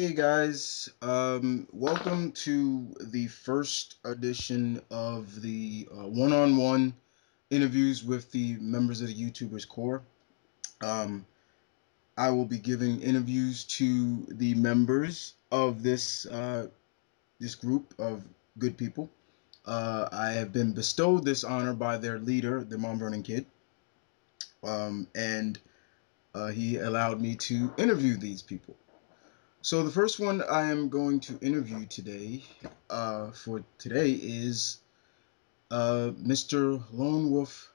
Hey guys, welcome to the first edition of the one-on-one interviews with the members of the YouTubers Corp. Um, I will be giving interviews to the members of this group of good people. I have been bestowed this honor by their leader, the Mount Vernon Kid, and he allowed me to interview these people. So the first one I am going to interview today, for today, is Mr. Lone Wolf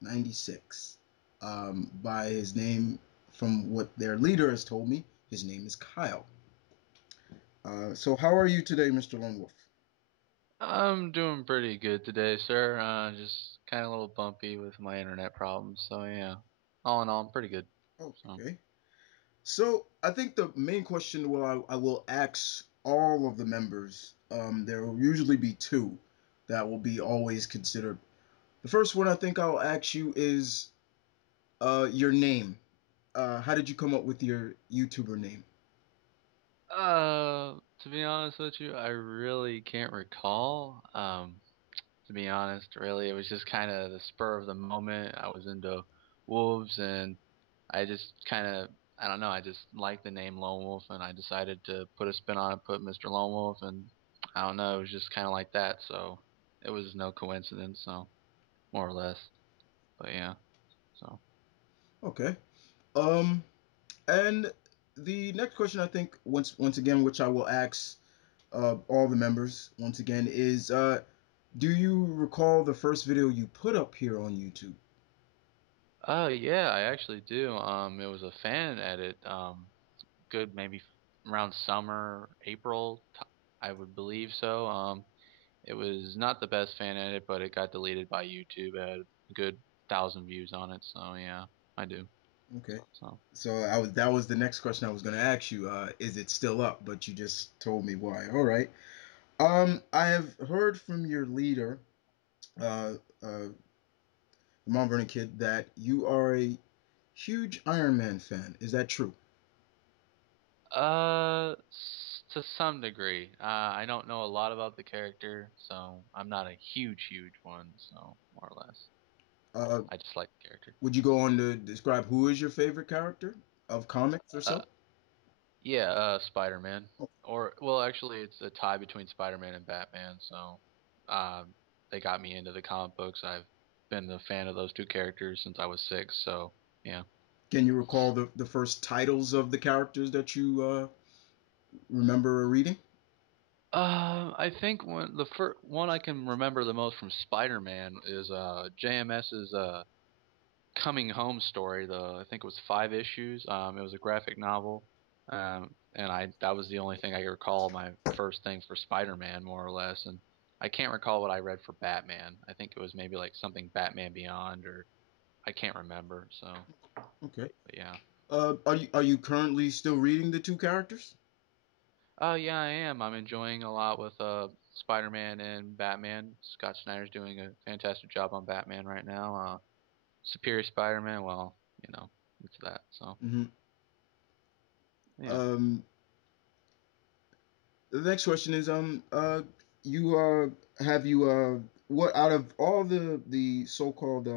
96. By his name, from what their leader has told me, his name is Kyle. So how are you today, Mr. Lone Wolf? I'm doing pretty good today, sir. Just kind of a little bumpy with my internet problems. So yeah, all in all, I'm pretty good. So Okay. So I think the main question, well, I will ask all of the members. There will usually be two that will be always considered. The first one I think I'll ask you is your name. How did you come up with your YouTuber name? to be honest with you, I really can't recall. To be honest, really, it was just kind of the spur of the moment. I was into wolves, and I just kind of, I don't know, I just liked the name Lone Wolf, and I decided to put a spin on it, put Mr. Lone Wolf, and I don't know, it was just kind of like that. So it was no coincidence. So more or less. But yeah, so Okay. Um, and the next question I think once again, which I will ask all the members once again, is do you recall the first video you put up here on YouTube? oh yeah, I actually do. It was a fan edit. Good maybe around summer, April, I would believe so. It was not the best fan edit, but it got deleted by YouTube. It had a good 1,000 views on it. So yeah, I do. Okay. So So I was that was the next question I was going to ask you. Is it still up? But you just told me why. All right. I have heard from your leader, uh, uh, the Mount Vernon Kid, that you are a huge Iron Man fan. Is that true? to some degree. I don't know a lot about the character, so I'm not a huge one. So more or less, Uh, I just like the character. would you go on to describe who is your favorite character of comics or Uh, so? Yeah, Spider-Man. Or well, actually, it's a tie between Spider-Man and Batman. So, um, they got me into the comic books. I've been a fan of those two characters since I was 6. So, yeah. Can you recall the first titles of the characters that you remember reading? I think when the first one I can remember the most from Spider-Man is JMS's coming home story. I think it was 5 issues. It was a graphic novel. And I that was the only thing I could recall my first thing for Spider-Man more or less. And I can't recall what I read for Batman. I think it was maybe like something Batman Beyond or I can't remember. So, Okay. but yeah. Are you currently still reading the two characters? Oh yeah, I am. I'm enjoying a lot with Spider-Man and Batman. Scott Snyder's doing a fantastic job on Batman right now. Superior Spider-Man, well, it's that. So, Hmm. yeah. Um, the next question is you have you what out of all the so-called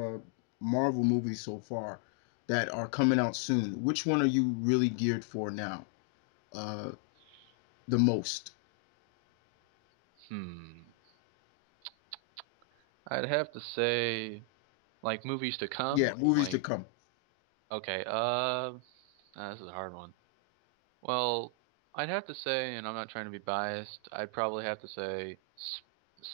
Marvel movies so far that are coming out soon, which one are you really geared for now? Uh, the most? Hmm. I'd have to say like movies to Yeah, come. movies to Like come. okay, this is a hard one. Well, I'd have to say, and I'm not trying to be biased, I'd probably have to say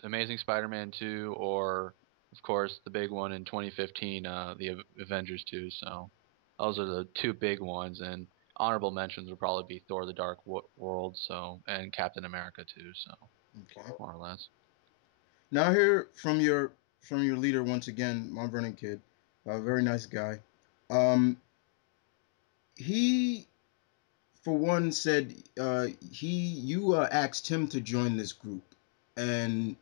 Amazing Spider-Man 2 or of course the big one in 2015, the Avengers 2. So those are the two big ones and honorable mentions would probably be Thor the Dark World so and Captain America 2, so Okay. more or less. Now I hear from your leader once again, Mount Vernon Kid, a very nice guy. Um, he for one said he you asked him to join this group, and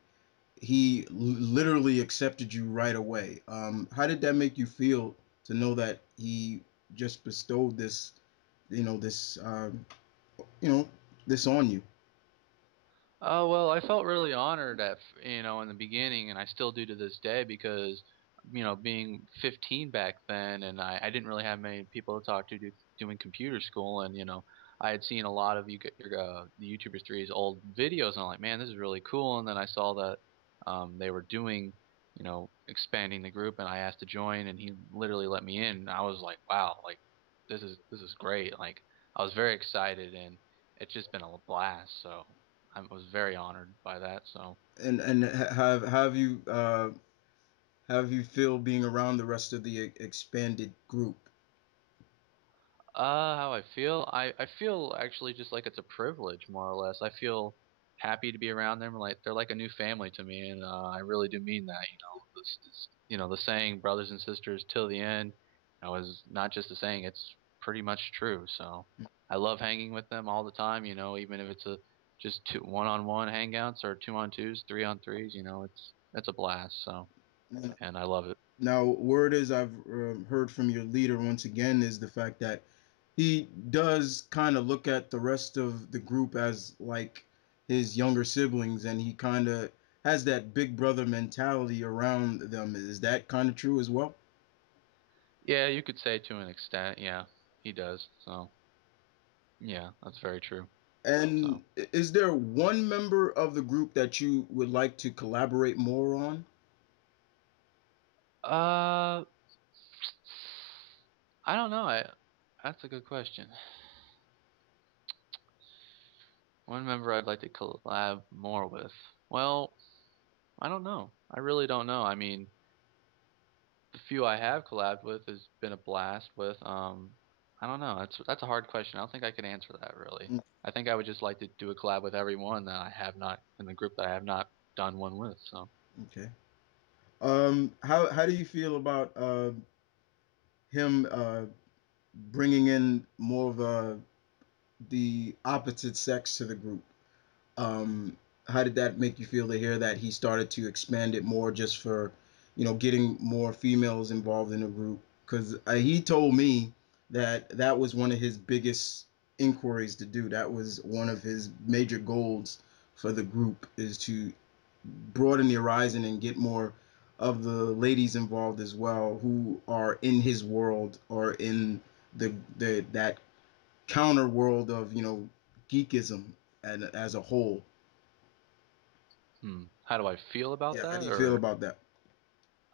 he literally accepted you right away. How did that make you feel to know that he just bestowed this, this? you know, this on you? Oh, well, I felt really honored in the beginning, and I still do to this day because, being 15 back then, and I didn't really have many people to talk to doing computer school, and, I had seen a lot of the YouTubers three's old videos, and I'm like, man, this is really cool. And then I saw that they were doing, expanding the group, and I asked to join, and he literally let me in. And I was like, wow, like this is great. Like I was very excited, and it's just been a blast. So. I was very honored by that. So, And have you feel being around the rest of the expanded group? how I feel, I feel actually just like it's a privilege, more or less. I feel happy to be around them. Like they're like a new family to me, and I really do mean that. This is, the saying "brothers and sisters till the end." Is not just a saying; it's pretty much true. So, I love hanging with them all the time. Even if it's a just two one-on-one hangouts or two-on-twos, three-on-threes. It's a blast. So, and I love it. Now, word is I've heard from your leader once again is the fact that he does kind of look at the rest of the group as like his younger siblings, and he kind of has that big brother mentality around them. Is that kind of true as well? Yeah, you could say to an extent, yeah, he does. So, yeah, that's very true. And So, is there one member of the group that you would like to collaborate more on? uh, I don't know. That's a good question. One member I'd like to collab more with. Well, I don't know. I really don't know. I mean, the few I have collabed with has been a blast with. I don't know. That's a hard question. I don't think I could answer that really. Mm, I think I would just like to do a collab with everyone that I have not in the group that I have not done one with. So. okay. How do you feel about him bringing in more of the opposite sex to the group? Um, how did that make you feel to hear that he started to expand it more just for, getting more females involved in the group? Because he told me that that was one of his biggest inquiries to do. That was one of his major goals for the group is to broaden the horizon and get more of the ladies involved as well who are in his world or in the that counter world of geekism and as a whole. How do I feel about Yeah, how do that? you feel Or about that?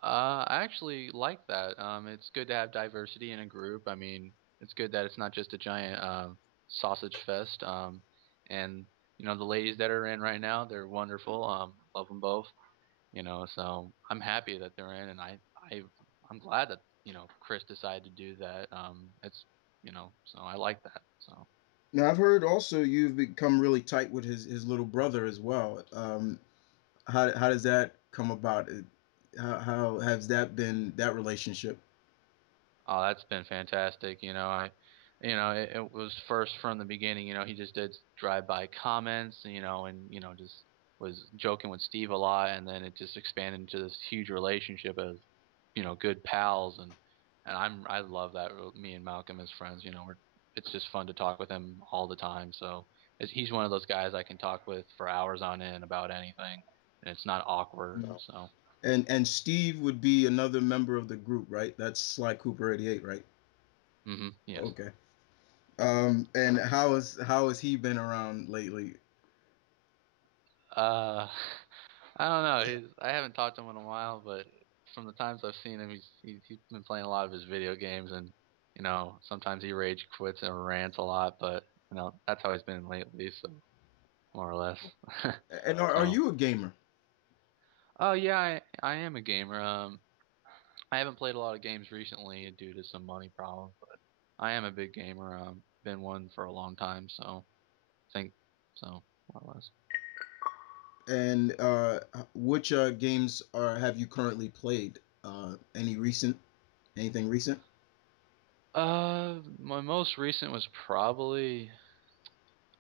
I actually like that. It's good to have diversity in a group. I mean, it's good that it's not just a giant sausage fest. And the ladies that are in right now, they're wonderful. Love them both. So I'm happy that they're in, and I'm glad that Chris decided to do that. It's so I like that. So. Now I've heard also you've become really tight with his little brother as well. How does that come about? How has that been that relationship? Oh, that's been fantastic. It was first from the beginning. He just did drive-by comments, just was joking with Steve a lot, and then it just expanded into this huge relationship of, good pals, and I love that. Me and Malcolm as friends, it's just fun to talk with him all the time. So he's one of those guys I can talk with for hours on end about anything, and it's not awkward. No. So. And Steve would be another member of the group, right? That's Sly Cooper 88, right? Yes. Okay. And how has he been around lately? Uh, I don't know. I haven't talked to him in a while, but from the times I've seen him, he's been playing a lot of his video games, and sometimes he rage quits and rants a lot, but that's how he's been lately, so more or less. And are So, you a gamer? oh yeah, I am a gamer. I haven't played a lot of games recently due to some money problems, but I am a big gamer. Been one for a long time, so I think so more or less. And which games have you currently played? Anything recent? My most recent was probably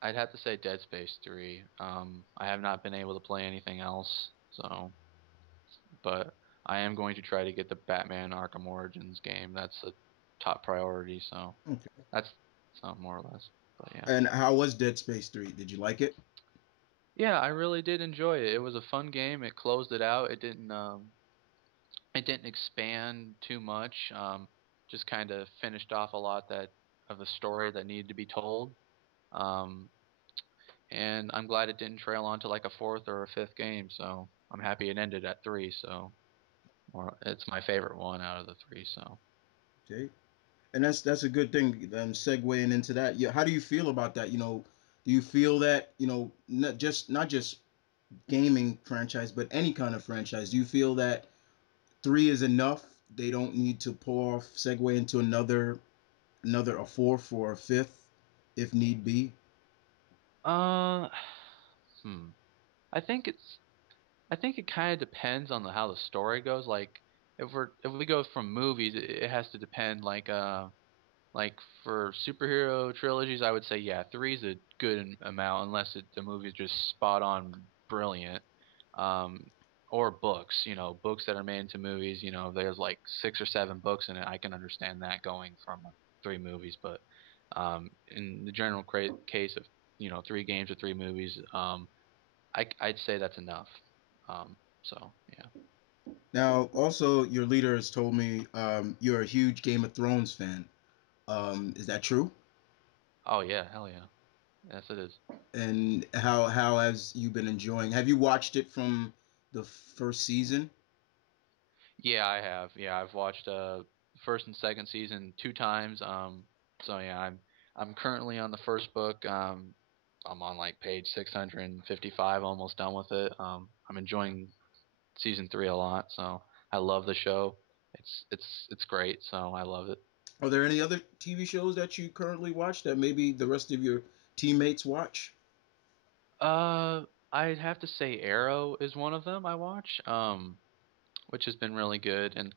I'd have to say Dead Space 3. I have not been able to play anything else, so but I am going to try to get the Batman Arkham Origins game. That's a top priority, so Okay. that's so more or less. But yeah. And how was Dead Space 3? Did you like it? Yeah, I really did enjoy it. It was a fun game. It closed it out. It didn't expand too much. Just kind of finished off a lot that of a story that needed to be told. Um, and I'm glad it didn't trail on to like a fourth or a fifth game. So I'm happy it ended at three. So or it's my favorite one out of the three. So Okay. And that's a good thing. Segueing into that, yeah, how do you feel about that? Do you feel that not just gaming franchise, but any kind of franchise? Do you feel that three is enough? They don't need to pull off segue into another a fourth or a fifth if need be. uh, hmm. I think it's I think it kind of depends on how the story goes. Like if we go from movies, it has to depend. Like for superhero trilogies, I would say yeah, three is a good amount unless the movie is just spot on brilliant. Um, or books, books that are made into movies. There's like six or seven books in it. I can understand that going from three movies, but in the general case of three games or three movies, I'd say that's enough. So yeah. Now, also, your leader has told me you're a huge Game of Thrones fan. Is that true? Oh yeah, hell yeah. Yes, it is. And how has you been enjoying? Have you watched it from the first season? Yeah, I have. Yeah, I've watched first and second season two times. So yeah, I'm currently on the first book. I'm on like page 655, almost done with it. I'm enjoying season three a lot. So I love the show. It's great. So I love it. Are there any other TV shows that you currently watch that maybe the rest of your teammates watch? Uh, I'd have to say Arrow is one of them I watch. Which has been really good. And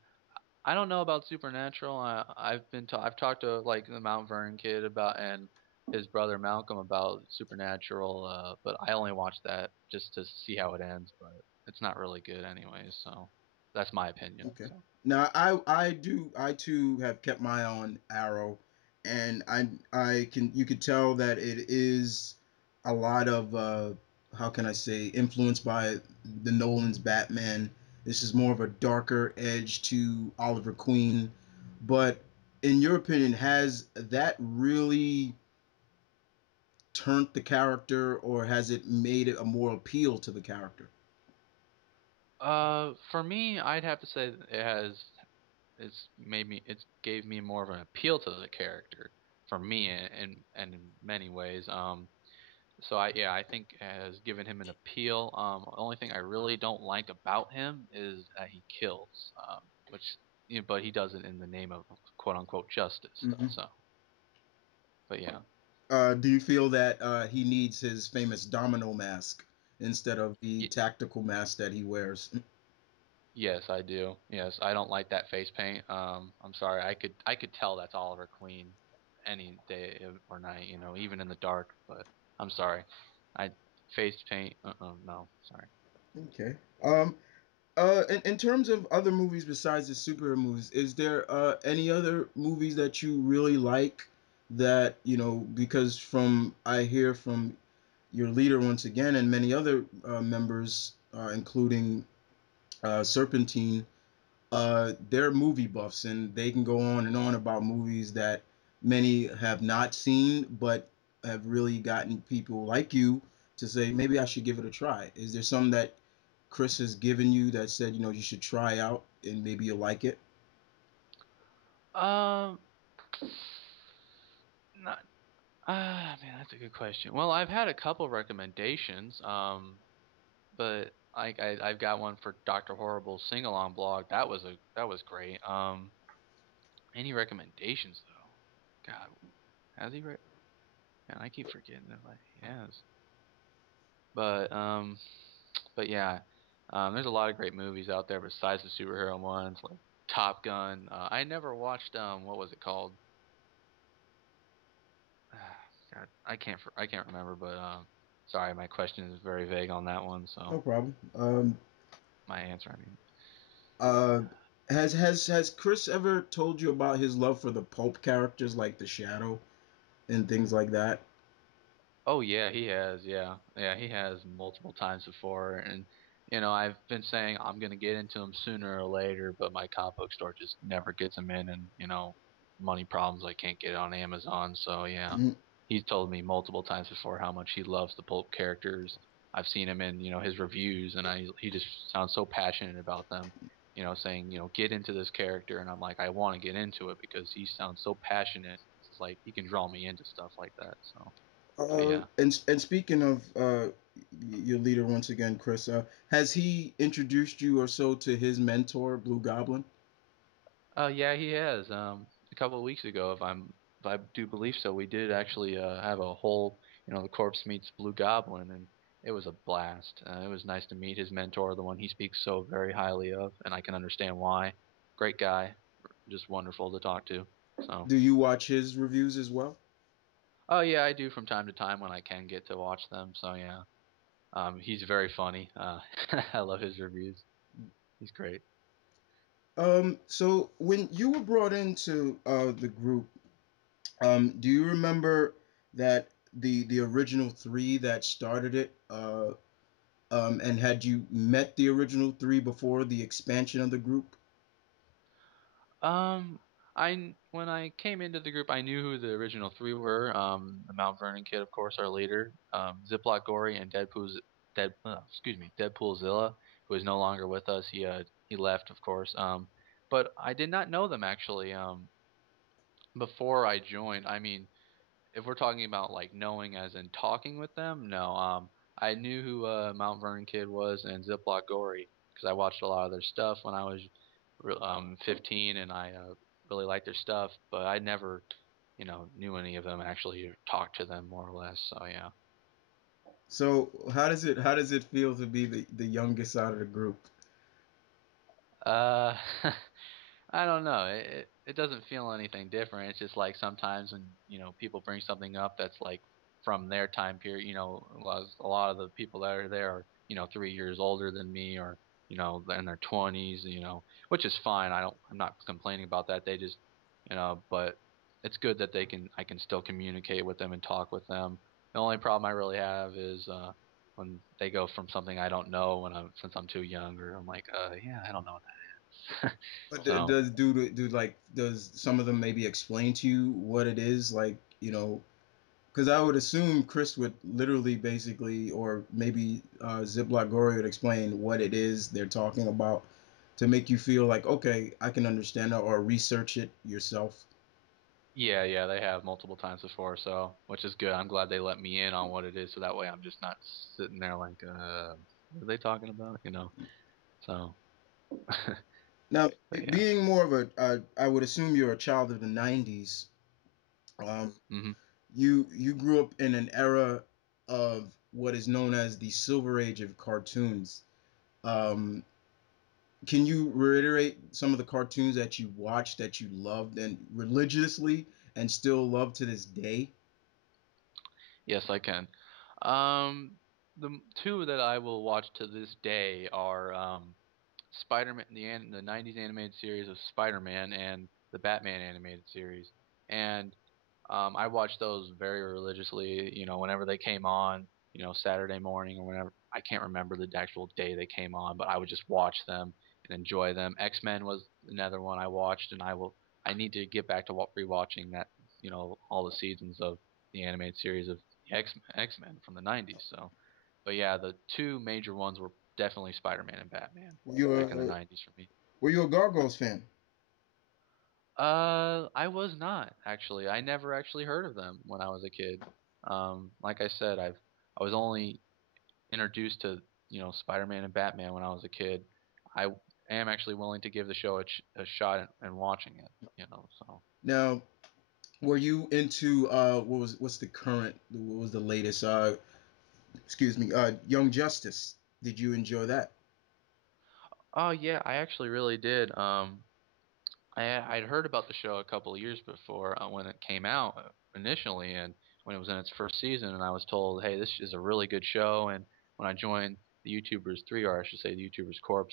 I don't know about Supernatural. I've talked to like the Mount Vernon kid about and his brother Malcolm about Supernatural, but I only watched that just to see how it ends. But it's not really good anyways. So that's my opinion. Okay. So Now I too have kept my eye on Arrow, and I can you could tell that it is a lot of how can I say influenced by the Nolan's Batman. This is more of a darker edge to Oliver Queen, but in your opinion, has that really turned the character, or has it made it a more appeal to the character? for me, I'd have to say that it's gave me more of an appeal to the character for me and in many ways. So I think it has given him an appeal. The only thing I really don't like about him is that he kills, which but he does it in the name of quote unquote justice. Hmm. So, but yeah, Do you feel that he needs his famous domino mask instead of the y- tactical mask that he wears? yes, I do. Yes, I don't like that face paint. I'm sorry. I could tell that's Oliver Queen any day or night. Even in the dark. But I'm sorry. I face paint. No, sorry. Okay. In terms of other movies besides the superhero movies, is there any other movies that you really like that, because from I hear from your leader once again and many other members, including Serpentine, they're movie buffs and they can go on and on about movies that many have not seen, but have really gotten people like you to say maybe I should give it a try. Is there some that Chris has given you that said you should try out and maybe you'll like it? Um, not man, that's a good question. Well, I've had a couple recommendations. But I've got one for Doctor Horrible's sing along blog. That was great. Any recommendations though? God, has he? Man, I keep forgetting if he has. But but yeah, there's a lot of great movies out there besides the superhero ones like Top Gun. I never watched what was it called? God, I can't remember. But sorry, my question is very vague on that one. No So problem. my answer, I mean. Uh, has Chris ever told you about his love for the pulp characters like the Shadow and things like that? Oh yeah, he has. Yeah, yeah, he has multiple times before, and I've been saying I'm gonna get into him sooner or later, but my comic book store just never gets him in, and money problems. I can't get it on Amazon, so yeah, Mm. he's told me multiple times before how much he loves the pulp characters. I've seen him in his reviews, and he just sounds so passionate about them. Saying get into this character, and I'm like I want to get into it because he sounds so passionate. It's like he can draw me into stuff like that. So, but yeah. And speaking of your leader once again, Chris, has he introduced you or so to his mentor, Blue Goblin? Yeah, he has. A couple of weeks ago, if I do believe so, we did actually have a whole, the Corpse meets Blue Goblin, and it was a blast. It was nice to meet his mentor, the one he speaks so very highly of, and I can understand why. Great guy, just wonderful to talk to. So, Do you watch his reviews as well? oh yeah, I do from time to time when I can get to watch them. So yeah, he's very funny. I love his reviews. He's great. So when you were brought into the group, do you remember that the original three that started it? And had you met the original three before the expansion of the group? Um, when I came into the group, I knew who the original three were. The Mount Vernon kid, of course, our leader. Ziploc Gory and Deadpoolzilla, who is no longer with us. He left, of course. But I did not know them actually. Before I joined, I mean, if we're talking about like knowing as in talking with them, no. I knew who Mount Vernon Kid was and Ziploc Gory because I watched a lot of their stuff when I was 15, and I really liked their stuff. But I never, knew any of them actually or talked to them more or less. So yeah. So how does it feel to be the youngest out of the group? Uh, I don't know. It doesn't feel anything different. It's just like sometimes when people bring something up that's like from their time period. A lot of the people that are there are 3 years older than me, or in their 20s. Which is fine. I'm not complaining about that. They just but it's good that I can still communicate with them and talk with them. The only problem I really have is when they go from something I don't know since I'm too young, or I'm like yeah, I don't know what that is. But So does some of them maybe explain to you what it is, like, because I would assume Chris would literally basically, or maybe Ziploc Gory would explain what it is they're talking about to make you feel like, okay, I can understand it, or research it yourself. yeah, yeah, they have multiple times before, so which is good. I'm glad they let me in on what it is, so that way I'm just not sitting there like, what are they talking about? So, Now, but yeah. being more of I would assume you're a child of the '90s. Um, Hmm. you grew up in an era of what is known as the Silver Age of cartoons. Um, can you reiterate some of the cartoons that you watched that you loved and religiously and still love to this day? Yes, I can. Um, the two that I will watch to this day are Spider-Man, the '90s animated series of Spider-Man, and the Batman animated series. And I watched those very religiously. Whenever they came on, Saturday morning or whenever. I can't remember the actual day they came on, but I would just watch them and enjoy them. X-Men was another one I watched, and I need to get back to rewatching that. All the seasons of the animated series of the X-Men from the '90s. So, but yeah, the two major ones were definitely Spider-Man and Batman Were you back in the a '90s for me. were you a Gargoyles fan? I was not actually. I never actually heard of them when I was a kid. Like I said, I was only introduced to Spider-Man and Batman when I was a kid. I am actually willing to give the show a shot and watching it. So Now, were you into what's the current, what was the latest excuse me, Young Justice? Did you enjoy that? oh yeah, I actually really did. I'd heard about the show a couple of years before when it came out initially, and when it was in its first season, and I was told, "Hey, this is a really good show." And when I joined the YouTubers three, or I should say the YouTubers Corps,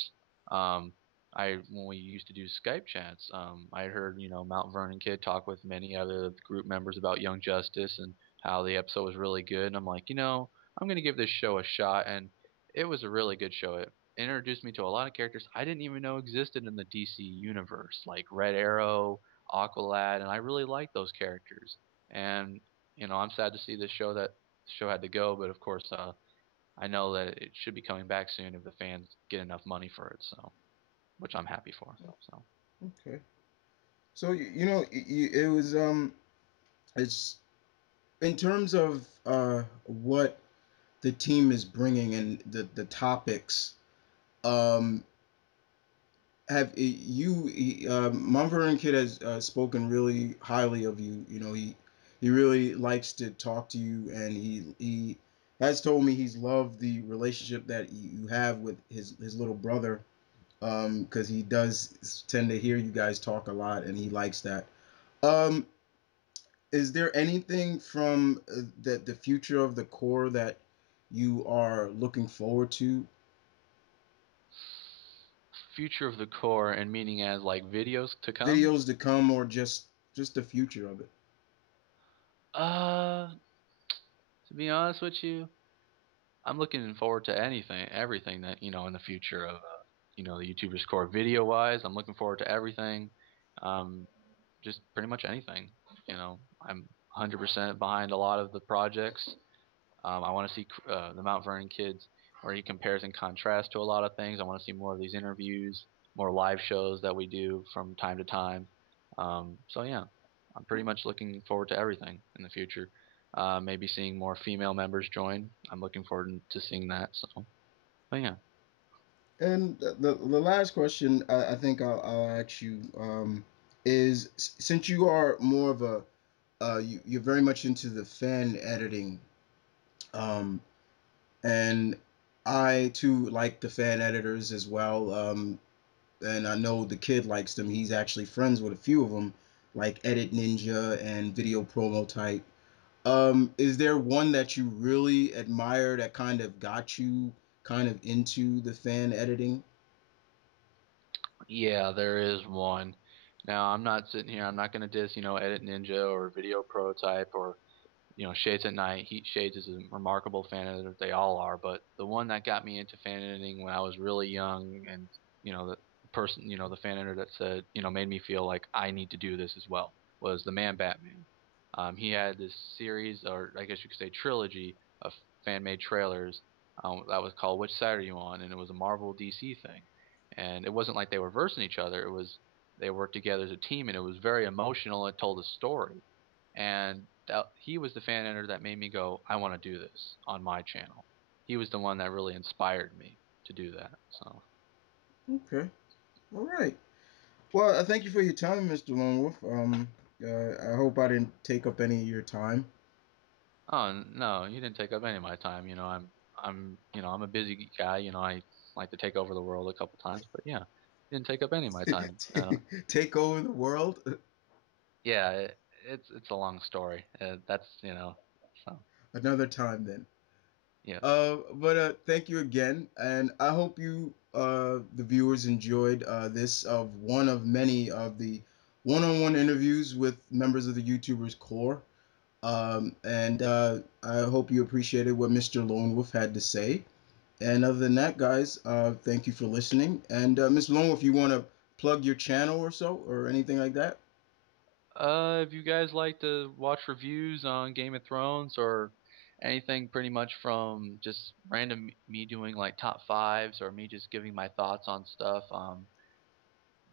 um, I when we used to do Skype chats, I had heard Mount Vernon Kid talk with many other group members about Young Justice, and how the episode was really good, and I'm like, I'm gonna give this show a shot, and it was a really good show. It introduced me to a lot of characters I didn't even know existed in the DC universe, like Red Arrow, Aqualad, and I really like those characters. And I'm sad to see the show had to go, but of course, I know that it should be coming back soon if the fans get enough money for it. So, which I'm happy for. So, Okay. So it was it's in terms of what the team is bringing and the topics. Um, have you Mumford and Kid has spoken really highly of you. He really likes to talk to you, and he has told me he's loved the relationship that you have with his little brother. Because he does tend to hear you guys talk a lot, and he likes that. Um, is there anything from the future of the core that you are looking forward to? future of the core and meaning as like videos to come. Videos to come, or just the future of it? Uh, to be honest with you, I'm looking forward to anything, everything that in the future of the YouTubers core video wise. I'm looking forward to everything, um, just pretty much anything. I'm 100% behind a lot of the projects. I want to see the Mount Vernon kids where he compares and contrasts to a lot of things. I want to see more of these interviews, more live shows that we do from time to time. So yeah, I'm pretty much looking forward to everything in the future. Maybe seeing more female members join. I'm looking forward to seeing that. So, but yeah. And the last question I think I'll ask you is since you are more of a you're very much into the fan editing, um, and I too like the fan editors as well. And I know the kid likes them. He's actually friends with a few of them, like Edit Ninja and Video Promo Type. Is there one that you really admire that kind of got you kind of into the fan editing? Yeah, there is one. Now, I'm not sitting here. I'm not going to diss, Edit Ninja or Video Prototype or Shades at Night. Shades is a remarkable fan editor. They all are, but the one that got me into fan editing when I was really young, and the person, the fan editor that said, made me feel like I need to do this as well, was the Man Batman. He had this series, or I guess you could say trilogy, of fan made trailers that was called Which Side Are You On, and it was a Marvel DC thing, and it wasn't like they were versing each other. It was they worked together as a team, and it was very emotional. It told a story, and he was the fan editor that made me go, I want to do this on my channel. He was the one that really inspired me to do that. So, Okay, all right. Well, thank you for your time, Mr. Lone Wolf. I hope I didn't take up any of your time. oh no, you didn't take up any of my time. I'm a busy guy. I like to take over the world a couple times, but yeah, you didn't take up any of my time. Take over the world Yeah, it's a long story. That's so another time then. yes. But thank you again, and I hope you, the viewers, enjoyed this of one of many of the one-on-one interviews with members of the YouTubers core. And I hope you appreciated what Mr. Lone Wolf had to say. And other than that, guys, thank you for listening. And Mr. Lone Wolf, you want to plug your channel or so, or anything like that? If you guys like to watch reviews on Game of Thrones or anything pretty much from just random me doing like top fives or me just giving my thoughts on stuff,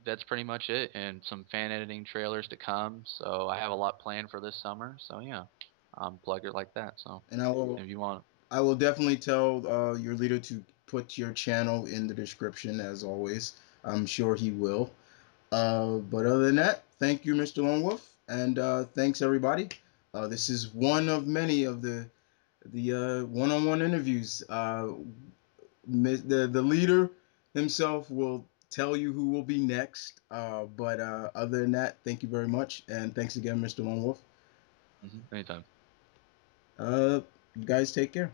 that's pretty much it. And some fan editing trailers to come. So I have a lot planned for this summer. So yeah, plug it like that. So And if you want, I will definitely tell your leader to put your channel in the description as always. I'm sure he will. But other than that, thank you, Mr. Lone Wolf, and thanks everybody. This is one of many of the one-on-one interviews. The leader himself will tell you who will be next. But other than that, thank you very much, and thanks again, Mr. Lone Wolf. anytime. Uh, you guys take care.